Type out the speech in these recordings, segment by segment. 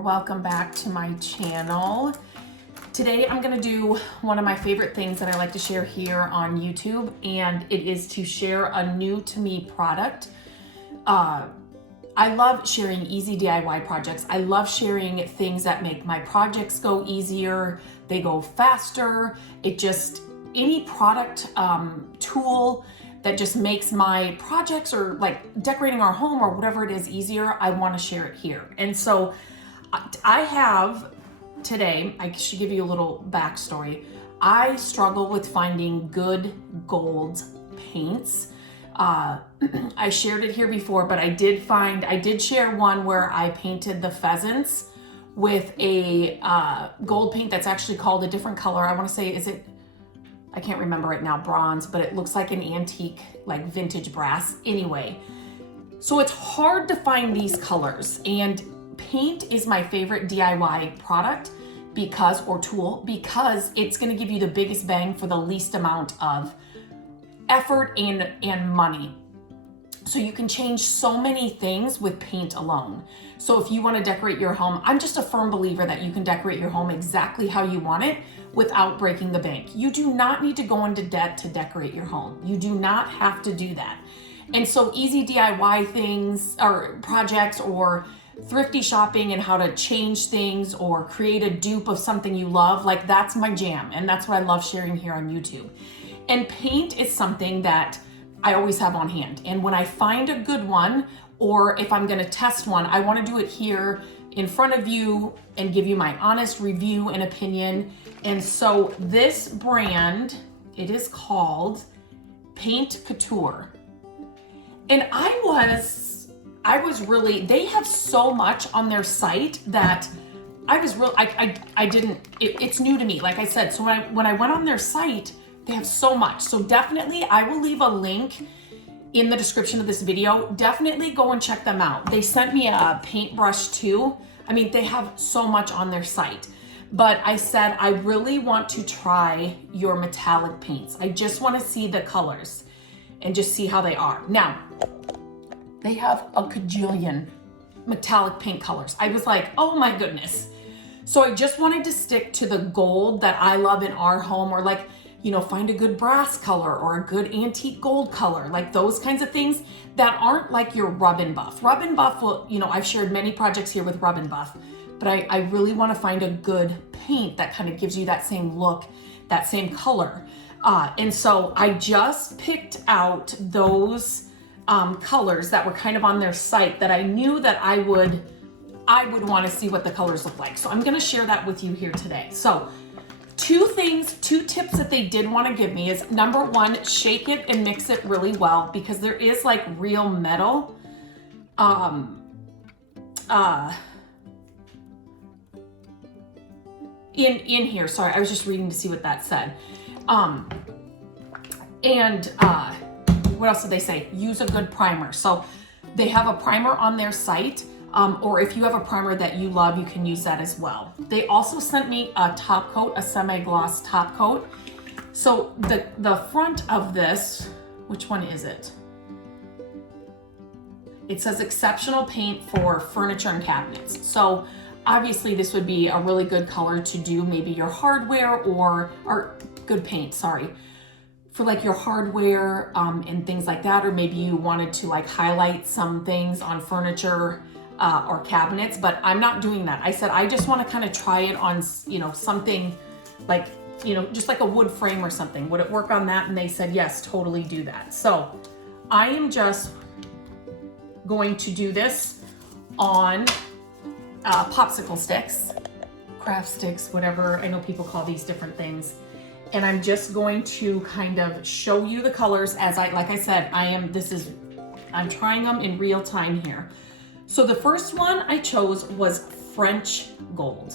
Welcome back to my channel. Today I'm going to do one of my favorite things that I like to share here on YouTube, and it is to share a new to me product. I love sharing easy DIY projects. I love sharing things that make my projects go easier, they go faster. Any product, tool that just makes my projects or like decorating our home or whatever it is easier, I want to share it here. And so I have today, I should give you a little backstory. I struggle with finding good gold paints. I shared it here before, but I did share one where I painted the pheasants with a gold paint that's actually called a different color. I want to say, I can't remember right now, bronze, but it looks like an antique, like vintage brass. Anyway, so it's hard to find these colors, and paint is my favorite DIY product tool because it's going to give you the biggest bang for the least amount of effort and money. So you can change so many things with paint alone. So if you want to decorate your home, I'm just a firm believer that you can decorate your home exactly how you want it without breaking the bank. You do not need to go into debt to decorate your home. You do not have to do that. And so easy DIY things or projects or thrifty shopping and how to change things or create a dupe of something you love, like that's my jam. And that's what I love sharing here on YouTube. And paint is something that I always have on hand. And when I find a good one, or if I'm going to test one, I want to do it here in front of you and give you my honest review and opinion. And so this brand, it is called Paint Couture. And they have so much on their site that it's new to me, like I said. So when I went on their site, they have so much. So definitely, I will leave a link in the description of this video. Definitely go and check them out. They sent me a paintbrush too. I mean, they have so much on their site. But I said, I really want to try your metallic paints. I just want to see the colors and just see how they are. Now, they have a cajillion metallic paint colors. I was like, oh my goodness. So I just wanted to stick to the gold that I love in our home, or like, find a good brass color or a good antique gold color, like those kinds of things that aren't like your rub and buff. Rub and buff will, I've shared many projects here with rub and buff, but I really want to find a good paint that kind of gives you that same look, that same color. And so I just picked out those colors that were kind of on their site that I knew that I would want to see what the colors look like. So I'm going to share that with you here today. So two tips that they did want to give me is, number one, shake it and mix it really well, because there is like real metal in here. Sorry, I was just reading to see what that said. What else did they say? Use a good primer. So they have a primer on their site, or if you have a primer that you love, you can use that as well. They also sent me a top coat, a semi-gloss top coat. So the front of this, which one is it? It says exceptional paint for furniture and cabinets. So obviously this would be a really good color to do maybe your hardware or good paint, sorry, for like your hardware and things like that. Or maybe you wanted to like highlight some things on furniture or cabinets, but I'm not doing that. I said, I just want to kind of try it on, something like, just like a wood frame or something. Would it work on that? And they said, yes, totally do that. So I am just going to do this on popsicle sticks, craft sticks, whatever. I know people call these different things. And I'm just going to kind of show you the colors like I said, I'm trying them in real time here. So the first one I chose was French gold.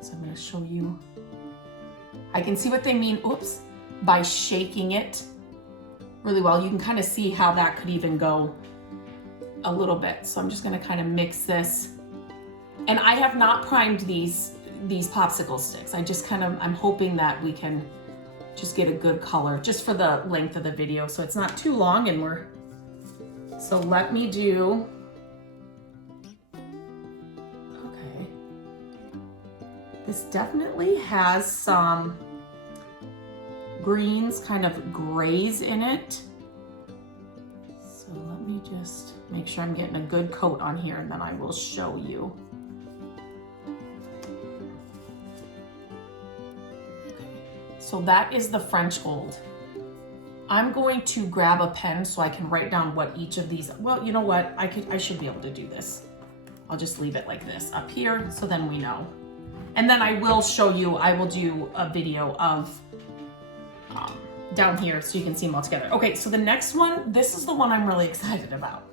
So I'm going to show you. I can see what they mean, by shaking it really well. You can kind of see how that could even go a little bit. So I'm just going to kind of mix this. And I have not primed these popsicle sticks. I'm hoping that we can just get a good color just for the length of the video. So it's not too long and so let me do, okay. This definitely has some greens, kind of grays in it. So let me just make sure I'm getting a good coat on here and then I will show you. Okay. So that is the French gold. I'm going to grab a pen so I can write down what each of these, well, you know what? I should be able to do this. I'll just leave it like this up here so then we know. And then I will show you, I will do a video of down here so you can see them all together. Okay, so the next one, this is the one I'm really excited about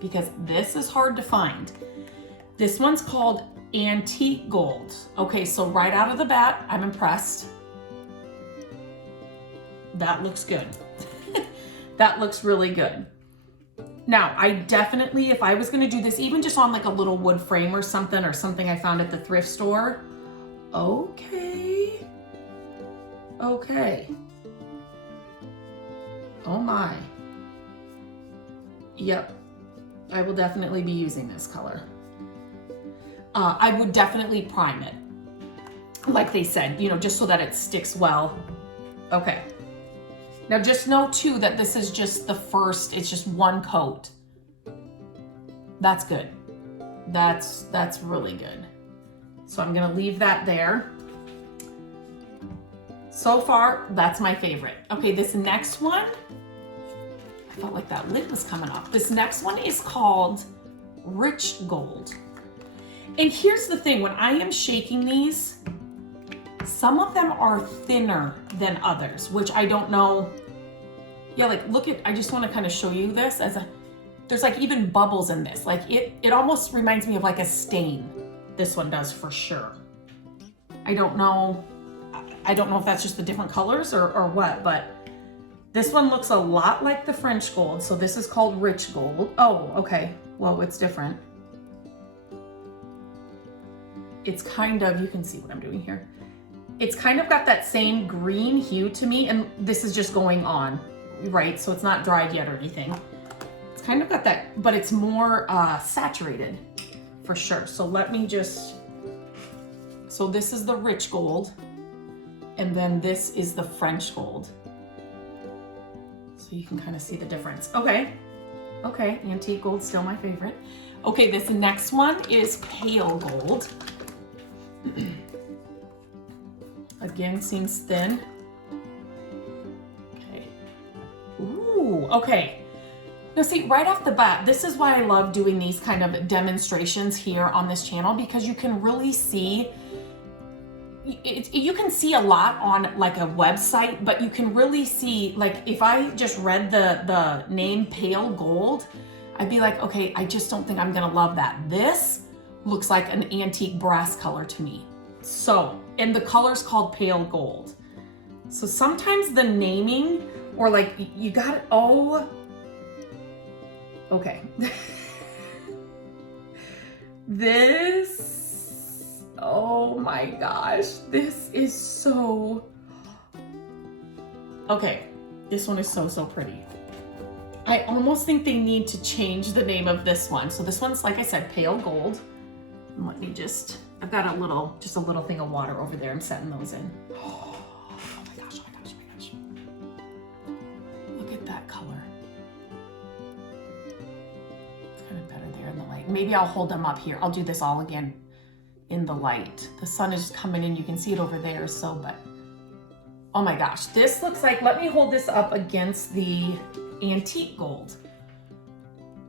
because this is hard to find. This one's called Antique Gold. Okay, so right out of the bat, I'm impressed. That looks good. That looks really good. Now, I definitely, if I was gonna do this, even just on like a little wood frame or something I found at the thrift store. Okay. Okay. Oh my. Yep. I will definitely be using this color. I would definitely prime it. Like they said, you know, just so that it sticks well. Okay. Now just know too that this is just the first, it's just one coat. That's good. That's really good. So I'm gonna leave that there. So far, that's my favorite. Okay, this next one, I felt like that lid was coming off. This next one is called Rich Gold. And here's the thing, when I am shaking these, some of them are thinner than others, which I don't know. Yeah, like look at, I just wanna kind of show you this as there's like even bubbles in this. Like it almost reminds me of like a stain. This one does for sure. I don't know if that's just the different colors or what, but this one looks a lot like the French gold. So this is called Rich Gold. Oh, okay. Well, it's different. It's kind of, you can see what I'm doing here. It's kind of got that same green hue to me, and this is just going on, right? So it's not dried yet or anything. It's kind of got that, but it's more saturated for sure. So let me just, so this is the Rich Gold, and then this is the French Gold. So you can kind of see the difference. Okay, okay, Antique Gold, still my favorite. Okay, this next one is Pale Gold. Again, seems thin. Okay. Ooh, okay. Now see, right off the bat, this is why I love doing these kind of demonstrations here on this channel, because you can really see, you can see a lot on like a website, but you can really see, like if I just read the name Pale Gold, I'd be like, okay, I just don't think I'm gonna love that. This looks like an antique brass color to me. So, and the color's called Pale Gold. So sometimes the naming, or like you got it, oh, okay. This, oh my gosh, this is so, okay, this one is so, so pretty. I almost think they need to change the name of this one. So this one's, like I said, Pale Gold. And let me just, I've got just a little thing of water over there. I'm setting those in. Oh my gosh, oh my gosh, oh my gosh. Look at that color. It's kind of better there in the light. Maybe I'll hold them up here. I'll do this all again in the light. The sun is coming in. You can see it over there. So, but, oh my gosh, this looks like, let me hold this up against the Antique Gold.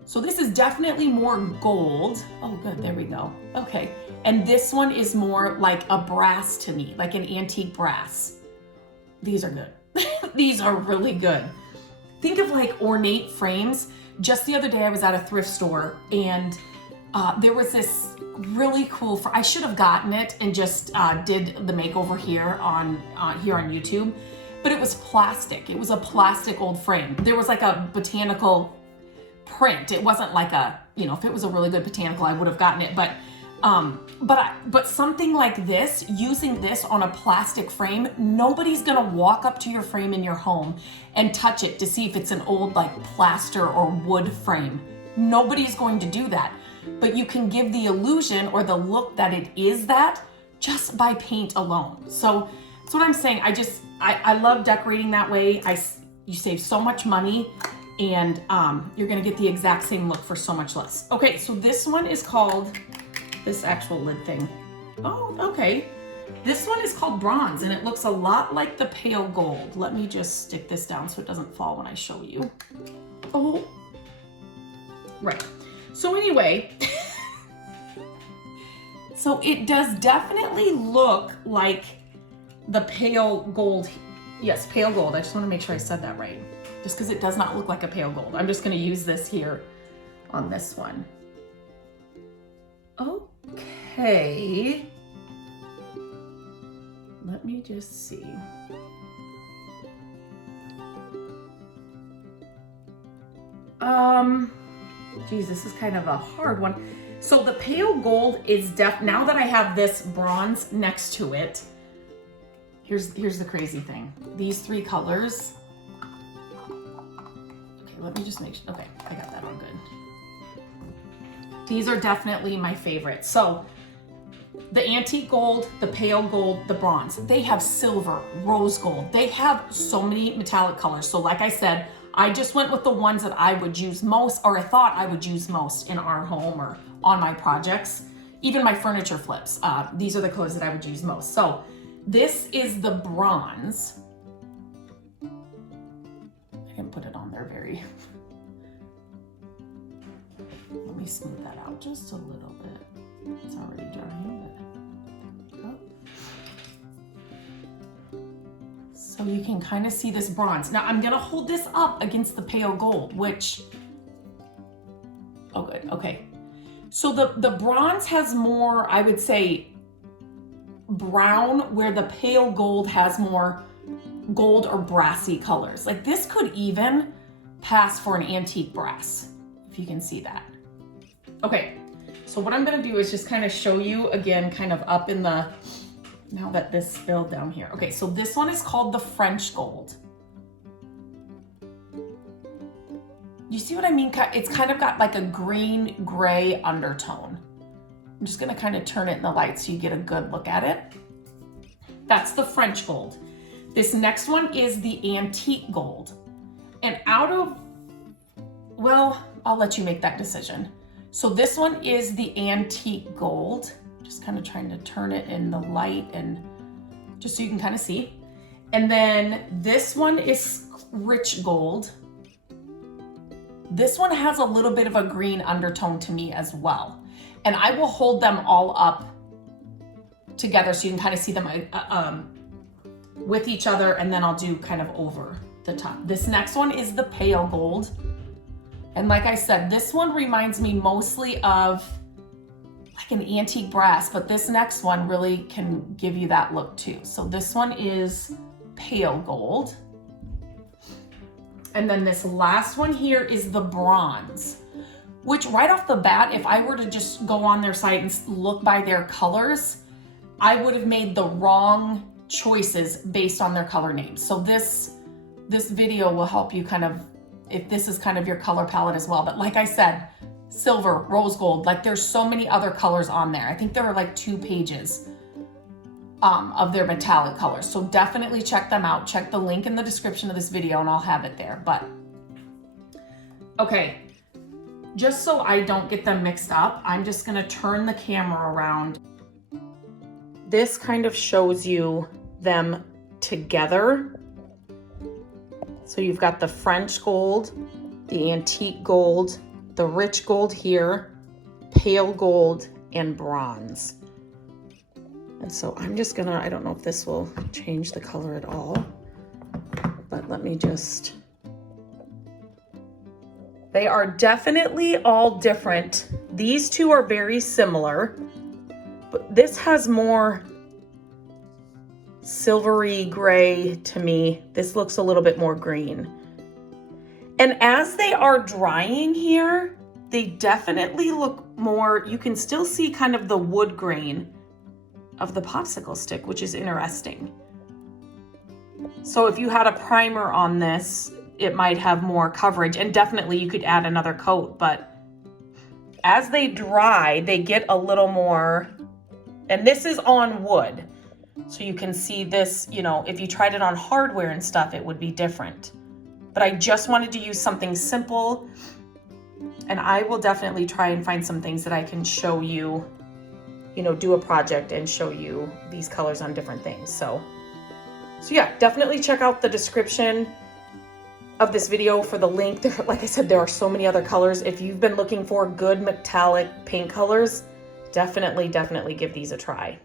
So this is definitely more gold. Oh good, there we go. Okay, and this one is more like a brass to me, like an antique brass. These are good. These are really good. Think of like ornate frames. Just the other day I was at a thrift store and there was this really cool, I should have gotten it and just did the makeover here on YouTube. But it was plastic. It was a plastic old frame. There was like a botanical print. It wasn't like a, you know, if it was a really good botanical, I would have gotten it. But But something like this, using this on a plastic frame, nobody's gonna walk up to your frame in your home and touch it to see if it's an old like plaster or wood frame. Nobody's going to do that. But you can give the illusion or the look that it is that just by paint alone. So that's what I'm saying. I love decorating that way. You save so much money, and you're gonna get the exact same look for so much less. Okay, so this one is called, this actual lid thing. Oh, okay. This one is called Bronze, and it looks a lot like the Pale Gold. Let me just stick this down so it doesn't fall when I show you. Oh, right. So anyway, so it does definitely look like the Pale Gold. Yes, Pale Gold. I just want to make sure I said that right. Just because it does not look like a Pale Gold. I'm just going to use this here on this one. Okay. Let me just see. Geez, this is kind of a hard one. So the Pale Gold is now that I have this bronze next to it, here's the crazy thing. These three colors. Okay, let me just make sure. Okay, I got that on good. These are definitely my favorite. So the antique gold, the pale gold, the bronze, they have silver, rose gold. They have so many metallic colors. So like I said, I just went with the ones that I would use most, or I thought I would use most in our home or on my projects, even my furniture flips. These are the colors that I would use most. So this is the bronze. I can put it on there very, let me smooth that out just a little bit. It's already drying, but oh. So you can kind of see this bronze. Now I'm gonna hold this up against the pale gold, which, oh good, okay. So the bronze has more, I would say, brown, where the pale gold has more gold or brassy colors. Like this could even pass for an antique brass, if you can see that. Okay, so what I'm gonna do is just kind of show you again, kind of up in the, now that this spilled down here. Okay, so this one is called the French gold. You see what I mean? It's kind of got like a green gray undertone. I'm just gonna kind of turn it in the light so you get a good look at it. That's the French gold. This next one is the antique gold. And out of, well, I'll let you make that decision. So this one is the antique gold. Just kind of trying to turn it in the light and just so you can kind of see. And then this one is rich gold. This one has a little bit of a green undertone to me as well. And I will hold them all up together so you can kind of see them with each other, and then I'll do kind of over the top. This next one is the pale gold. And like I said, this one reminds me mostly of like an antique brass, but this next one really can give you that look too. So this one is pale gold. And then this last one here is the bronze, which right off the bat, if I were to just go on their site and look by their colors, I would have made the wrong choices based on their color names. So this video will help you kind of, if this is kind of your color palette as well. But like I said, silver, rose gold, like there's so many other colors on there. I think there are like 2 pages of their metallic colors. So definitely check them out. Check the link in the description of this video and I'll have it there. But okay, just so I don't get them mixed up, I'm just gonna turn the camera around. This kind of shows you them together. So you've got the French gold, the antique gold, the rich gold here, pale gold, and bronze. And so I'm just gonna, I don't know if this will change the color at all, but let me just, they are definitely all different. These two are very similar, but this has more silvery gray to me. This looks a little bit more green. And as they are drying here, they definitely look more, you can still see kind of the wood grain of the popsicle stick, which is interesting. So if you had a primer on this, it might have more coverage, and definitely you could add another coat, but as they dry, they get a little more, and this is on wood. So you can see this, you know, if you tried it on hardware and stuff, it would be different. But I just wanted to use something simple, and I will definitely try and find some things that I can show you, you know, do a project and show you these colors on different things. So yeah, definitely check out the description of this video for the link. There, like I said, there are so many other colors. If you've been looking for good metallic paint colors, definitely give these a try.